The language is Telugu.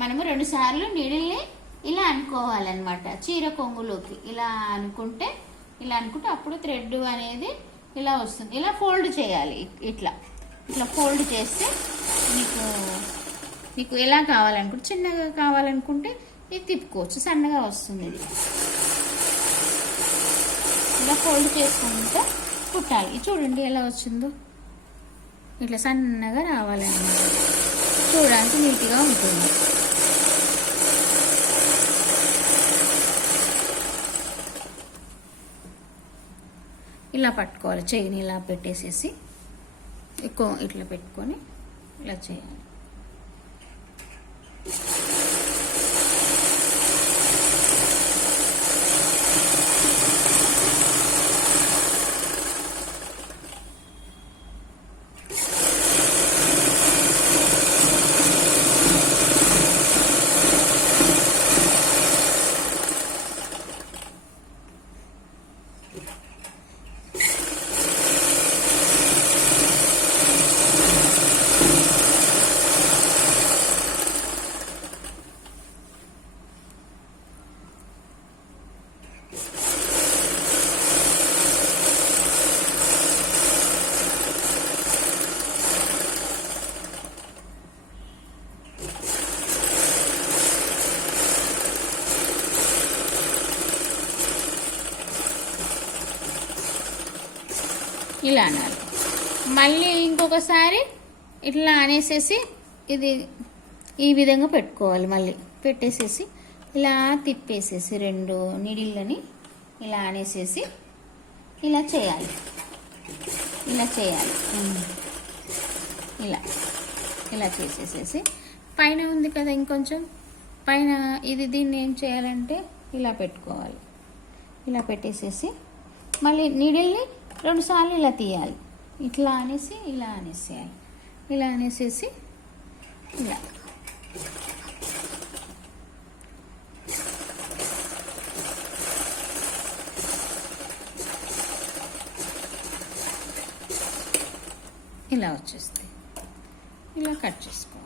మనము 2 సార్లు నీడిల్ని ఇలా అనుకోవాలన్నమాట. చీర కొంగులోకి ఇలా అనుకుంటే అప్పుడు థ్రెడ్ అనేది ఇలా వస్తుంది. ఇలా ఫోల్డ్ చేయాలి. ఇట్లా ఫోల్డ్ చేస్తే మీకు ఎలా కావాలనుకుంటే, చిన్నగా కావాలనుకుంటే ఇది తిప్పుకోవచ్చు, సన్నగా వస్తుంది. ఇది ఇలా ఫోల్డ్ చేసుకుంటే కుట్టాలి. చూడండి ఎలా వచ్చిందో, ఇట్లా సన్నగా రావాలన్నమాట. చూడడానికి నీట్గా ఉంటుంది. ఇలా పట్టుకోవాలి. చెయ్యిని ఇలా పెట్టేసేసి ఎక్కువ ఇట్లా పెట్టుకొని ఇలా చేయాలి. ఇలా అనాలి. మళ్ళీ ఇంకొకసారి ఇట్లా అనేసేసి ఇది ఈ విధంగా పెట్టుకోవాలి. మళ్ళీ పెట్టేసేసి ఇలా తిప్పేసేసి 2 నీడిళ్ళని ఇలా అనేసేసి ఇలా చేయాలి. ఇలా చేసేసేసి పైన ఉంది కదా ఇంకొంచెం పైన, దీన్ని ఏం చేయాలంటే ఇలా పెట్టుకోవాలి. ఇలా పెట్టేసేసి మళ్ళీ నీడిల్ని 2 సార్లు ఇలా తీయాలి. ఇట్లా అనేసి ఇలా అనేసేయాలి. ఇలా అనేసేసి ఇలా ఇలా వచ్చేస్తాయి. ఇలా కట్ చేసుకోవాలి.